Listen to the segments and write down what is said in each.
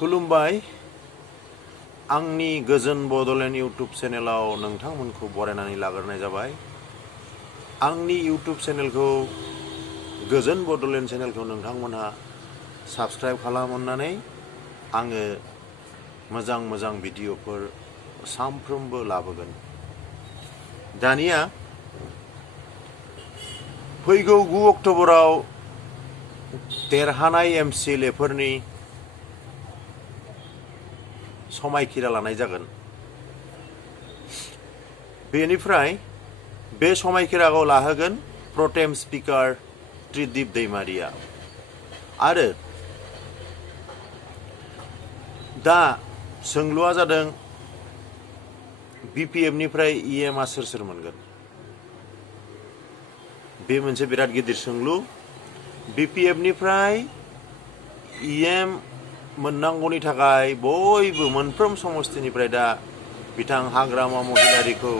खुलुमबाय आंनि गोजोन बड'लेण्ड इउट्युब चेनेलाव नोंथांमोनखौ बरायनानै लाग्रोनाय जाबाय। आंनि इउट्युब चेनेलखौ गोजोन बड'लेण्ड चेनेलखौ नोंथांमोनहा साबस्क्राइब खालामनानै आङो मोजां मोजां भिडिअफोर सानफ्रोमबो लाबोगोन। दानिया फैगौ 9 अक्ट'बराव देरहानाय एमसिएलएफोरनि समायखिरा लानाय जागोन। बेनिफ्राय बे समायखिराखौ लाहोगोन प्रटेम स्पिकार त्रिदिप दैमारिया। आरो दा सोंलुआ जादों बिपिएफनिफ्राय इएमआ सोर सोर मोनगोन? बे मोनसे बिराद गिदिर सोंलु। बिपिएफनिफ्राय इएम मोननांगौनि थाखाय बयबो मोनफ्रोम समस्तिनिफ्राय दा बिथां हाग्रामा महिलारिखौ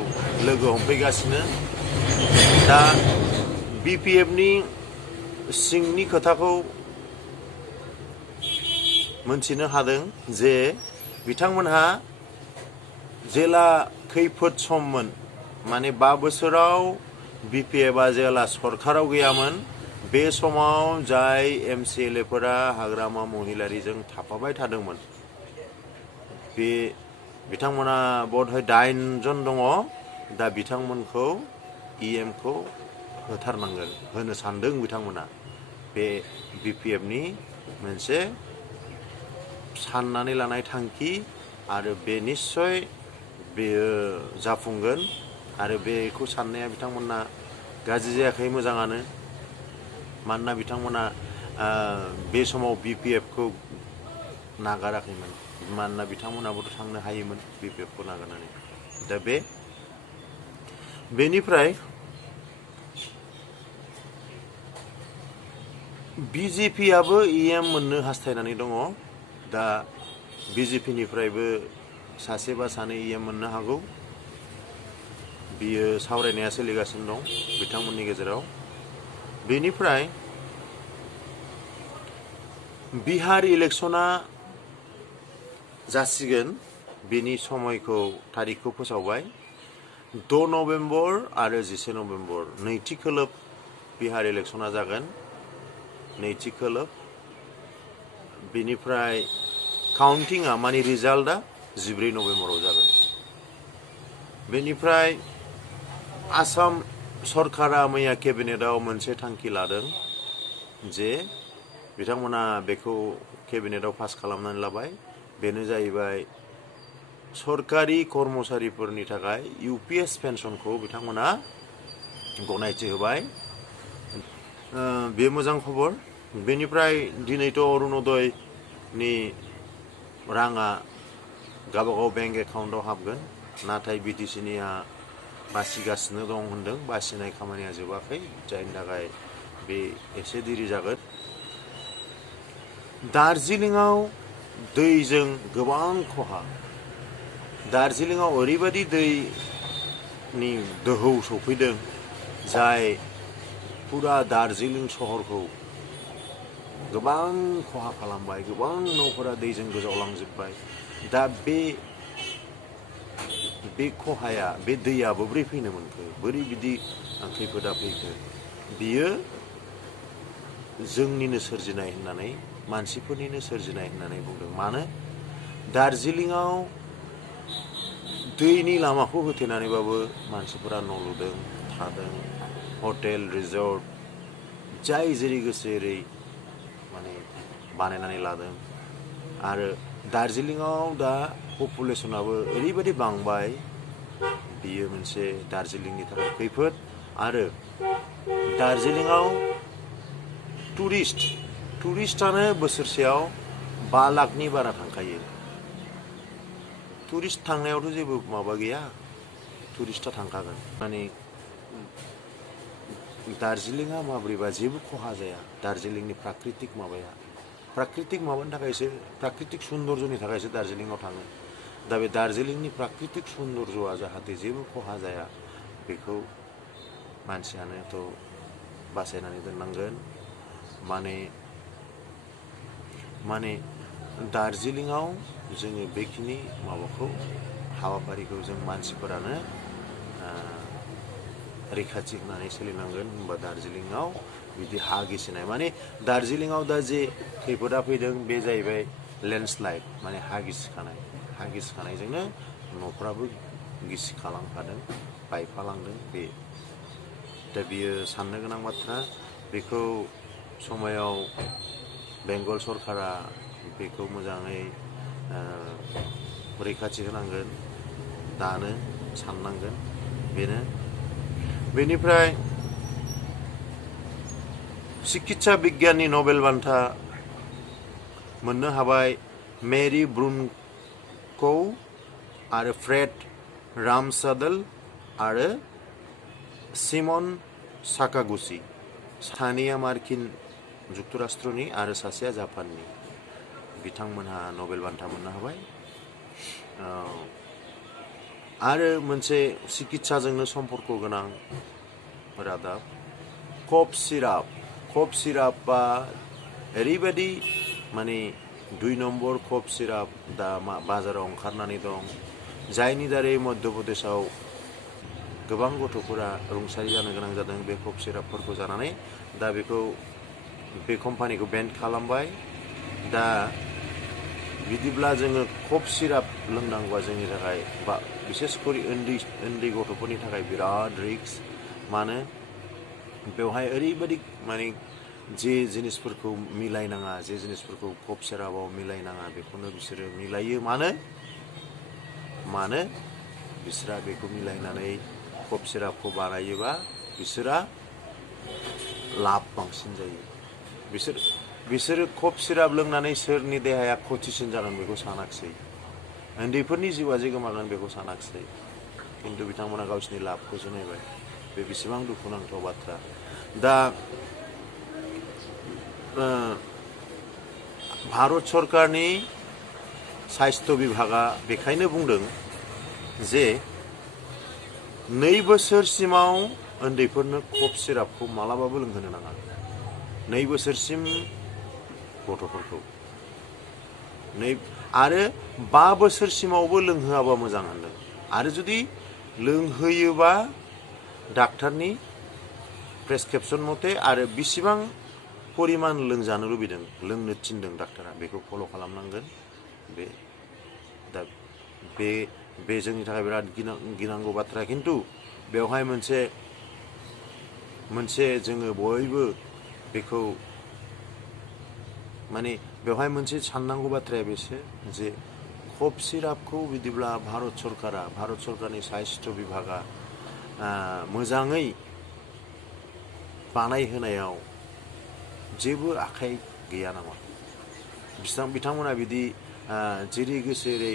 लोगो हमफैगासिनो। दा बिपिएफनि सिंनि खोथाखौ मोनथिनो हादों जे बिथांमोनहा जेला खैफोद सममोन, माने 5 बोसोराव बिपिएफआ जेला सरकाराव गैयामोन, बे समाव जाय एमसिएलएफोरा हाग्रामा महिलारिजों थाफाबाय थादोंमोन, बे बिथांमोना बधय 8 जन दङ। दा बिथांमोनखौ इएमखौ होथारनांगोन, होनो सानदों बिथांमोना। बे बिपिएफनि मोनसे साननानै लानाय थांखि, आरो बे निश्चय बेयो जाफुंगोन। आरो बेखौ साननाया बिथांमोना गाज्रि जायाखै, मोजाङानो। मानोना बिथांमोना बे समाव बिपिएफखौ नागाराखैमोन, मानोना बिथांमोनाबोथ' थांनो हायोमोन बिपिएफखौ नागारनानै। दा बेनिफ्राय बिजेपिआबो इएम मोननो हास्थायनानै दङ। दा बिजेपिनिफ्रायबो सासे बा सानै इएम मोननो हागौ। बियो सावरायनाया सोलिगासिनो दं बिथांमोननि गेजेराव। बेनिफ्राय बिहार इलेक्शना जासिगोन। बेनि समयखौ, थारिखखौ फोसावबाय। 6 नभेम्बर आरो 11 नभेम्बर नैथि खोलोब बिहार इलेक्शना जागोन, नैथि खोलोब। बेनिफ्राय काउन्टिंआ, माने रिजाल्टआ 14 नभेम्बराव जागोन। बेनिफ्राय आसाम सरकारा मैया केबिनेटआव मोनसे थांखि लादों जे बिथांमोना बेखौ केबिनेटआव पास खालामनानै लाबाय। बेनो जाहैबाय सरकारि कर्मचारिफोरनि थाखाय इउपिएस पेन्सनखौ बिथांमोना गनायथि होबाय। बे मोजां खबर। बेनिफ्राय दिनैथ' अरुणोदयनि राङा गावबागाव बेंक एकाउन्टआव हाबगोन। नाथाय बिटिसिनिया बासिगासिनो दं होनदों। बासिनाय खामानिया जोबाखै, जायनि थाखाय बे एसे देरि जागोन। दार्जिलिंआव दैजों गोबां खहा। दार्जिलिंआव ओरैबायदि दैनि दोहौ सौफैदों, जाय फुरा दार्जिलिं सहरखौ गोबां खहा खालामबाय। गोबां न'फोरा दैजों गोजावलांजोब्बाय। दा बे खहाया, बे दैया बोरै फैनो मोनखो, बोरै बिदि खैफोदा फैखो? बियो जोंनिनो सोरजिनाय होननानै, मानसिफोरनिनो सोरजिनाय होननानै बुंदों। मानो? दार्जिलिंआव दैनि लामाखौ होथेनानैबाबो मानसिफोरा न' लुदों, थादों। हटेल, रिजर्ट, जाय जेरै गोसो एरै माने बानायनानै लादों। आरो दार्जिलिंआव दा पपुलेसनाबो ओरैबायदि बांबाय, बियो मोनसे दार्जिलिंनि थाखाय खैफोद। आरो दार्जिलिंआव टुरिस्टानो बोसोरसेयाव 5 लाखनि बारा थांखायो। टुरिस्ट थांनायावथ' जेबो माबा गैया, टुरिस्टा थांखागोन। माने दार्जिलिंआ माब्रैबा जेबो खहा जाया। दार्जिलिंनि प्राकृतिक माबाया, प्राकृतिक माबानि थाखायसो, प्राकृतिक सौन्दर्यनि थाखायसो दार्जिलिंआव थाङो। दा बे दार्जिलिंनि प्राकृतिक सौन्दर्यआ जाहाथे जेबो खहा जाया, बेखौ मानसियानोथ' बासायनानै दोननांगोन। माने दार्जिलिंआव जोङो बेखिनि माबाखौ हाबाफारिखौ जों मानसिफोरानो रैखाथि होनानै सोलिनांगोन। होनबा दार्जिलिंआव बिदि हा गिसिनाय माने दार्जिलिंआव दा जे खैफोदा फैदों बे जाहैबाय लेन्डस्लाइड माने हा गिसिखानायजोंनो न'फ्राबो गिसिखालांफादों बायफालांदों बे दा बियो साननो गोनां बाथ्रा। बेखौ समायाव बेंगल सरकारा बेखौ मोजाङै रैखाथि होनांगोन दानो साननांगोन बेनो। बेनिफ्राय चिकित्सा बिगियाननि नबेल बान्था मोननो हाबाय मेरी ब्रुनकौ आरो फ्रेड रामसादल आरो सिमन साकागुची। सानैया मार्किन जुक्तराष्ट्रनि आरो सासेया जापाननि। बिथांमोनहा नबेल बान्था मोननो हाबाय। आरो मोनसे चिकित्साजोंनो सम्पर्क गोनां रादाब कफ सिरापआ ओरैबायदि माने 2 नम्बर कफ सिराप दा बाजाराव ओंखारनानै दं जायनि दारै मध्य प्रदेशआव गोबां गथ'फोरा रुंसारि जानो गोनां जादों बे कफ सिरापफोरखौ जानानै। दा बेखौ बे कम्पानिखौ बेन खालामबाय। दा बिदिब्ला जोङो कफ सिराप लोंनांगौआ जोंनि थाखाय बा बिसेसकरि उन्दै गथ'फोरनि थाखाय बिराद रिक्स। मानो बेवहाय ओरैबायदि माने जे जिनिसफोरखौ मिलायनाङा जे जिनिसफोरखौ कफ सिरापआव मिलायनाङा बेखौनो बिसोरो मिलायो। मानो बिसोरा बेखौ मिलायनानै कफ सिरापखौ बानायोबा बिसोरा लाब बांसिन जायो। बिसोरो कफ सिराप लोंनानै सोरनि देहाया क्षतिसिन जागोन बेखौ सानाखिसै। उन्दैफोरनि जिउआ जे गोमागोन बेखौ सानाखिसै। खिन्थु बिथांमोना गावसिनि लाबखौसो नायबाय। बे बेसेबां दुखुनांथाव बाथ्रा। दा भारत सरकारनि साइस्थ' बिभागा बेखायनो बुंदों जे 2 बोसोरसिमाव उन्दैफोरनो कफ सिरापखौ मालाबाबो लोंहोनो नाङा। 2 बोसोरसिम गथ'फोरखौ आरो 5 बोसोरसिमावबो लोंहोआबा मोजां होनदों। आरो जुदि लोंहोयोबा डाक्टारनि प्रेसक्रिपसन मथे आरो बिसिबां परिमान लोंजानो लुबैदों लोंनो थिनदों डाक्टारा बेखौ फल' खालामनांगोन। दा बे जोंनि थाखाय बिराद गिनांगौ बाथ्रा। खिन्थु बेवहाय मोनसे जोङो बयबो बेखौ माने बेवहाय मोनसे साननांगौ बाथ्राया बेसो जे कफ सिरापखौ बिदिब्ला भारत सरकारनि साइस्थ' बिभागा मोजाङै बानायहोनायाव जेबो आखाइ गैया नामा? बिथांमोना बिदि जेरै गोसो एरै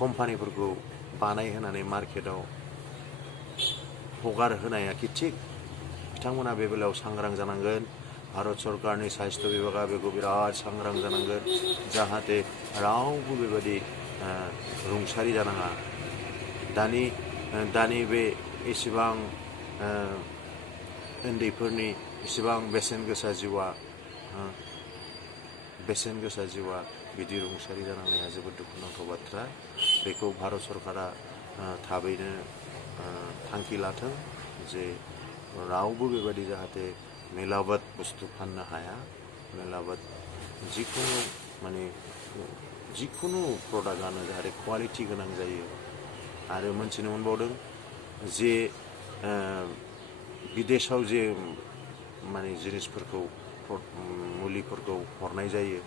कम्पानिफोरखौ बानायहोनानै मार्केटाव हगार होनाया कि थिग? बिथांमोना बे बेलायाव सांग्रां जानांगोन। भारत सरकारनि साइस्थ' बिभागा बेखौ बिराद सांग्रां जानांगोन जाहाथे रावबो बेबायदि रुंसारि जानाङा। दानि बे एसेबां उन्दैफोरनि एसेबां बेसेन गोसा जिउआ बिदि रुंसारि जानांनाया जोबोद दुखुनांथाव बाथ्रा। बेखौ भारत सरकारा थाबैनो थांखि लाथों जे रावबो बेबायदि जाहाथे मिलावट बुस्थु फाननो हाया। मिलावट जिखुनु प्रडाक्टआनो जाहाथे क्वालिटि गोनां जायो। आरो मोनथिनो मोनबावदों जे बिदेशाव जे माने जिनिसफोरखौ मुलिफोरखौ हरनाय जायो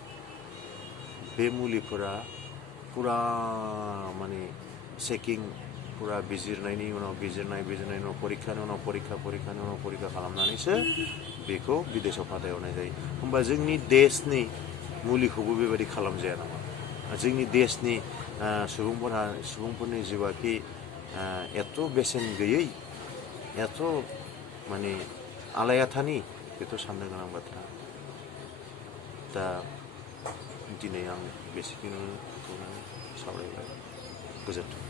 बे मुलिफोरा पुरा माने चेकिं पुरा बिजिरनायनि उनाव परीक्षानि उनाव परीक्षा खालामनानैसो बेखौ बिदेशाव फाथायहरनाय जायो। होमबा जोंनि देशनि मुलिखौबो बेबायदि खालामजाया नामा? जोंनि देशनि सुबुंफोरनि जिउआखि एथ' बेसेन गैयै एथ' माने आलायाथानि बेथ' साननो गोनां बाथ्रा। दा दिनै आं बेसेखिनिखौनो सावरायबाय। गोजोन्थों।